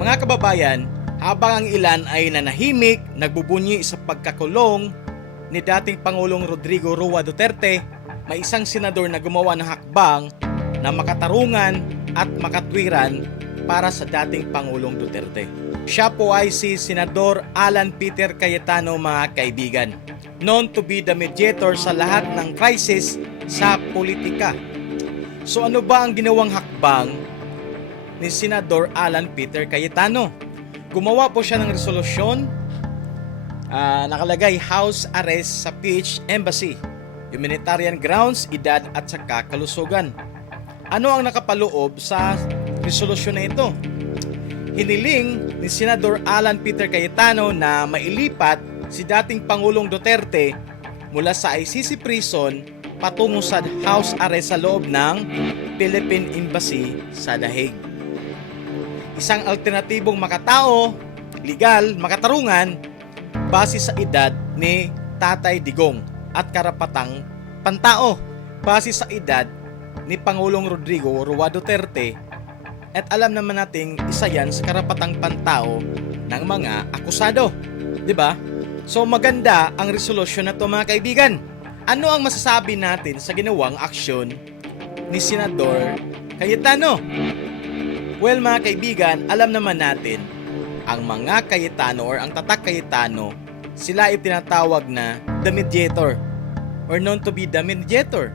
Mga kababayan, habang ang ilan ay nanahimik, nagbubunyi sa pagkakulong ni dating Pangulong Rodrigo Roa Duterte, may isang senador na gumawa ng hakbang na makatarungan at makatwiran para sa dating Pangulong Duterte. Siya po ay si Senador Alan Peter Cayetano, mga kaibigan, known to be the mediator sa lahat ng crisis sa politika. So ano ba ang ginawang hakbang ni Senador Alan Peter Cayetano? Gumawa po siya ng resolusyon, nakalagay house arrest sa PH Embassy, humanitarian grounds, edad at saka kalusugan. Ano ang nakapaloob sa resolusyon na ito? Hiniling ni Senador Alan Peter Cayetano na mailipat si dating Pangulong Duterte mula sa ICC prison patungo sa house arrest sa loob ng Philippine Embassy sa The Hague. Isang alternatibong makatao, legal, makatarungan, base sa edad ni Tatay Digong at karapatang pantao, base sa edad ni Pangulong Rodrigo Roa Duterte, at alam naman nating isa yan sa karapatang pantao ng mga akusado. Diba? So maganda ang resolusyon na ito, mga kaibigan. Ano ang masasabi natin sa ginawang aksyon ni Senador Cayetano? Well, mga kaibigan, alam naman natin ang mga Cayetano or ang tatak Cayetano, sila ay tinatawag na the mediator or known to be the mediator.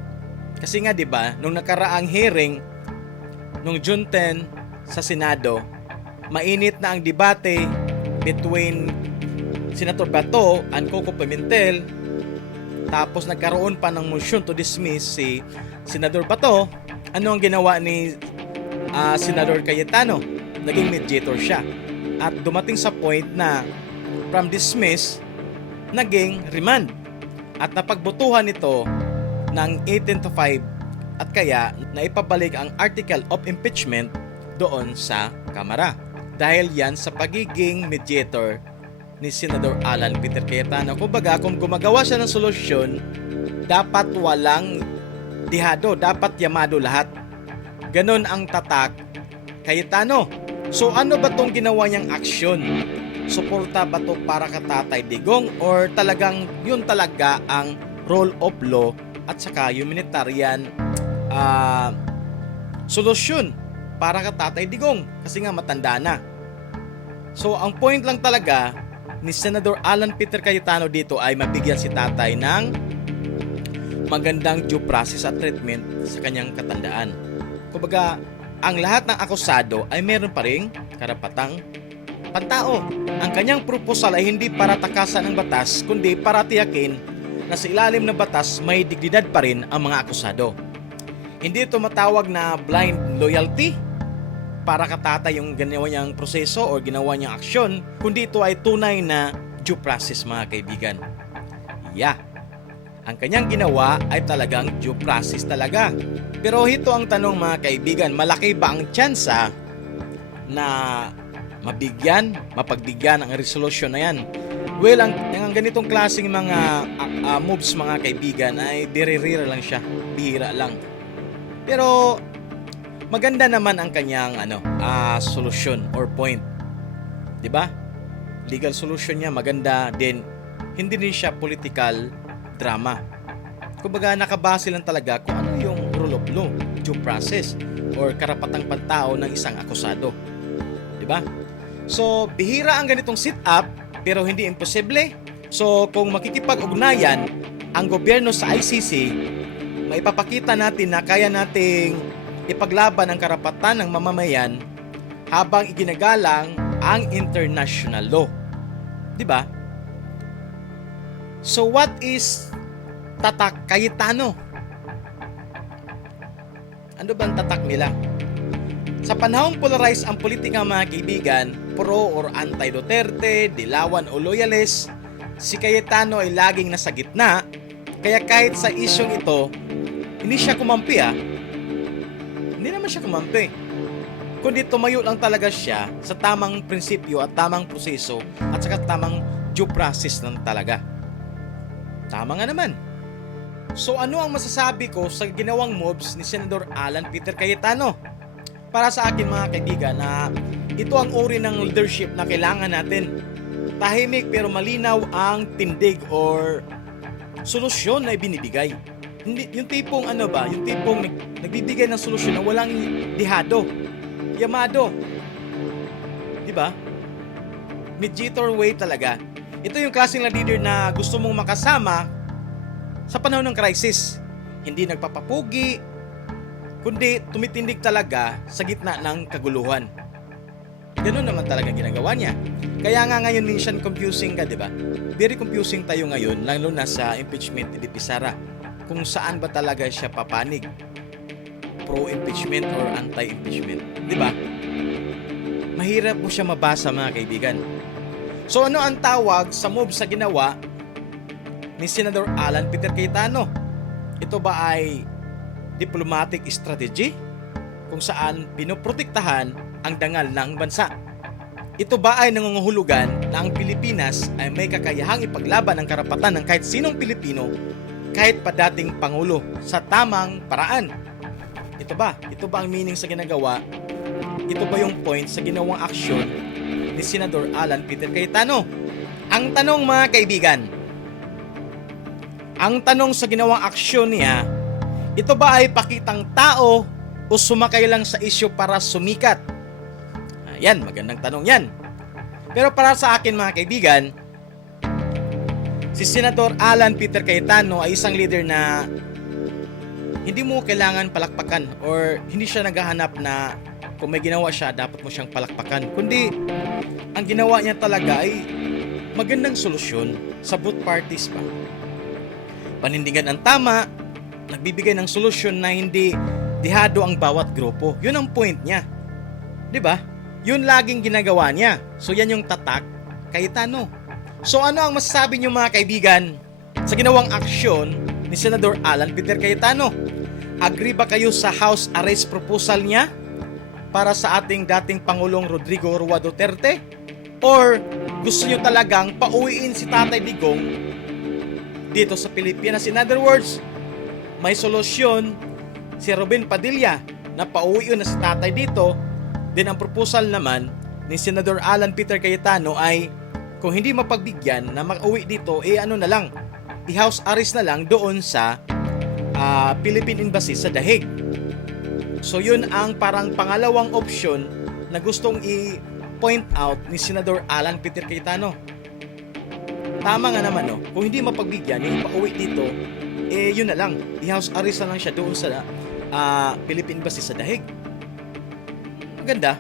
Kasi nga 'di ba, nung nakaraang hearing nung June 10 sa Senado, mainit na ang debate between Senator Bato and Coco Pimentel. Tapos nagkaroon pa ng motion to dismiss si Senador Bato. Ano ang ginawa ni Senador Cayetano? Naging mediator siya. At dumating sa point na from dismiss, naging remand. At napagbotohan ito ng 18-5 at kaya naipabalik ang article of impeachment doon sa Kamara. Dahil yan sa pagiging mediator ni Senador Alan Peter Cayetano. Kumbaga, kung gumagawa siya ng solusyon, dapat walang dihado, dapat yamado lahat. Ganon ang tatak Cayetano. So ano ba tong ginawa niyang aksyon? Suporta ba to para ka Tatay Digong or talagang yun talaga ang rule of law at saka humanitarian solusyon para ka Tatay Digong kasi nga matanda na. So ang point lang talaga ni Senador Alan Peter Cayetano dito ay mabigyan si tatay ng magandang due process at treatment sa kanyang katandaan. Kumbaga, ang lahat ng akusado ay meron pa ring karapatang pantao. Ang kanyang proposal ay hindi para takasan ang batas, kundi para tiyakin na sa ilalim ng batas may dignidad pa rin ang mga akusado. Hindi ito matawag na blind loyalty para katatay yung ginawa niyang proseso o ginawa niyang aksyon, kundi ito ay tunay na due process, mga kaibigan. Yeah. Ang kanyang ginawa ay talagang due process talaga. Pero ito ang tanong, mga kaibigan, malaki ba ang tsansa na mapagbigyan ang resolusyon na yan? Well, ang ganitong klaseng mga moves, mga kaibigan, ay dire-rira lang siya, bihira lang. Pero maganda naman ang kanyang solusyon or point. 'Di ba? Legal solution niya maganda din. Hindi din siya political drama. Kumbaga nakabase lang talaga kung ano yung rule of law, due process or karapatang pantao ng isang akusado. 'Di ba? So, bihira ang ganitong sit-up pero hindi imposible. So, kung makikipag-ugnayan ang gobyerno sa ICC, maipapakita natin na kaya nating ipaglaban ang karapatan ng mamamayan habang iginagalang ang international law. 'Di ba? So what is tatak Cayetano? Ano ba ang tatak nila? Sa panahong polarized ang politika, mga kaibigan, pro or anti-Duterte, dilawan o loyalist, si Cayetano ay laging nasa gitna. Kaya kahit sa isyong ito, hindi siya kumampi. Hindi naman siya kumampi. Kundi tumayo lang talaga siya sa tamang prinsipyo at tamang proseso at saka tamang due process lang talaga. Tama nga naman. So ano ang masasabi ko sa ginawang moves ni Senador Alan Peter Cayetano? Para sa akin, mga kaibigan, na Ito ang uri ng leadership na kailangan natin. Tahimik pero malinaw ang tindig or solusyon na ibinibigay. Hindi, yung tipong yung tipong nagbibigay ng solusyon na walang dihado, yamado. Di ba? Mediator way talaga. Ito yung klaseng leader na gusto mong makasama sa panahon ng crisis. Hindi nagpapapugi, kundi tumitindig talaga sa gitna ng kaguluhan. Ganun naman talaga ginagawa niya. Kaya nga ngayon minsan confusing ka, di ba? Very confusing tayo ngayon, lalo na sa impeachment ni Sara. Kung saan ba talaga siya papanig? Pro-impeachment or anti-impeachment, di ba? Mahirap mo siya mabasa, mga kaibigan. So ano ang tawag sa move sa ginawa ni Senador Alan Peter Cayetano? Ito ba ay diplomatic strategy kung saan pinoprotektahan ang dangal ng bansa? Ito ba ay nangungahulugan na ang Pilipinas ay may kakayahang ipaglaban ang karapatan ng kahit sinong Pilipino, kahit pa dating Pangulo, sa tamang paraan? Ito ba ang meaning sa ginagawa? Ito ba yung point sa ginawang aksyon ni Senador Alan Peter Cayetano? Ang tanong, mga kaibigan, ang tanong sa ginawang aksyon niya, ito ba ay pakitang tao o sumakay lang sa isyu para sumikat? Ayan, magandang tanong yan. Pero para sa akin, mga kaibigan, si Senador Alan Peter Cayetano ay isang leader na hindi mo kailangan palakpakan or hindi siya naghahanap na kung may ginawa siya, dapat mo siyang palakpakan. Kundi, ang ginawa niya talaga ay magandang solusyon sa both parties pa. Panindigan ang tama, nagbibigay ng solusyon na hindi dihado ang bawat grupo. Yun ang point niya. 'Di ba? Yun laging ginagawa niya. So yan yung tatak Cayetano. So ano ang masasabi niyo, mga kaibigan, sa ginawang aksyon ni Senador Alan Peter Cayetano? Agree ba kayo sa house arrest proposal niya para sa ating dating Pangulong Rodrigo Roa Duterte? Or gusto niyo talagang pauwiin si Tatay Digong dito sa Pilipinas? In other words, may solusyon si Robin Padilla na pauwiin na si Tatay dito. Then ang proposal naman ni Senador Alan Peter Cayetano ay kung hindi mapagbigyan na makauwi dito, ano na lang, i-house arrest na lang doon sa Philippine Embassy sa The Hague. So yun ang parang pangalawang option na gustong i-point out ni Senador Alan Peter Cayetano. Tama nga naman, no? Kung hindi mapagbigyan, yung ipauwi dito, yun na lang, i-house arrest na lang siya doon sa Philippine Embassy sa The Hague.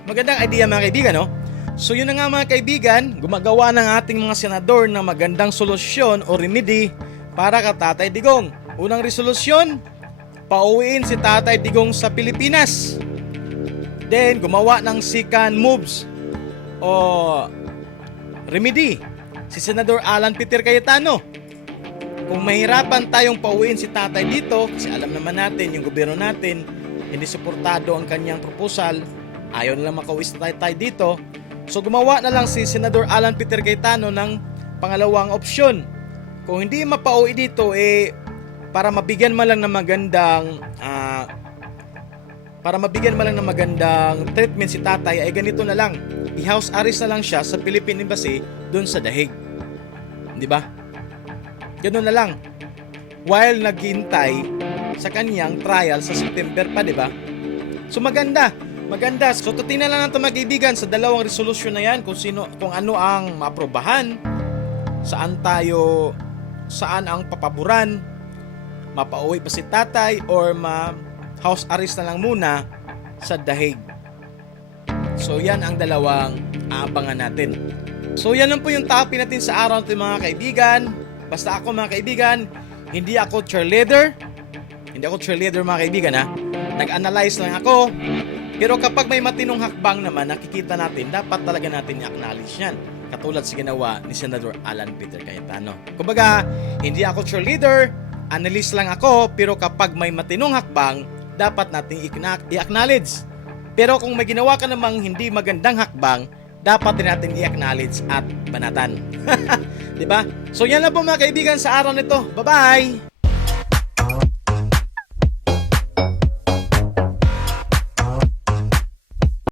Magandang idea, mga kaibigan, no? So yun na nga, mga kaibigan, gumagawa ng ating mga senador ng magandang solusyon o remedy para kay Tatay Digong. Unang resolusyon, pauwiin si Tatay Digong sa Pilipinas. Then gumawa ng second moves o remedy si Senador Alan Peter Cayetano. Kung mahirapan tayong pauwiin si Tatay dito, kasi alam naman natin yung gobyerno natin hindi suportado ang kanyang proposal, ayaw nilang makauwi si Tatay dito. So gumawa na lang si Senador Alan Peter Cayetano ng pangalawang opsyon. Kung hindi mapauwi dito, para mabigyan man lang ng magandang treatment si Tatay, ay ganito na lang, i-house arrest na lang siya sa Philippine Embassy doon sa The Hague. Di ba? Ganun na lang. While naghintay sa kanyang trial sa September pa, di ba? So maganda. So titingnan lang natin, mga kaibigan, sa dalawang resolution na yan kung ano ang maaprobahan, saan ang papaboran, mapauwi pa si Tatay or house arrest na lang muna sa The Hague. So yan ang dalawang aabangan natin. So yan lang po yung topic natin sa araw natin, mga kaibigan. Basta ako, mga kaibigan, hindi ako cheerleader, mga kaibigan, ha. Nag-analyze lang ako. Pero kapag may matinong hakbang naman nakikita natin, dapat talaga natin i-acknowledge yan. Katulad sa ginawa ni Senador Alan Peter Cayetano. Kumbaga, hindi ako cheerleader, analyst lang ako, pero kapag may matinong hakbang, dapat natin i-acknowledge. Pero kung may ginawa ka namang hindi magandang hakbang, dapat din natin i-acknowledge at banatan. Diba? So yan lang po, mga kaibigan, sa araw nito. Bye-bye!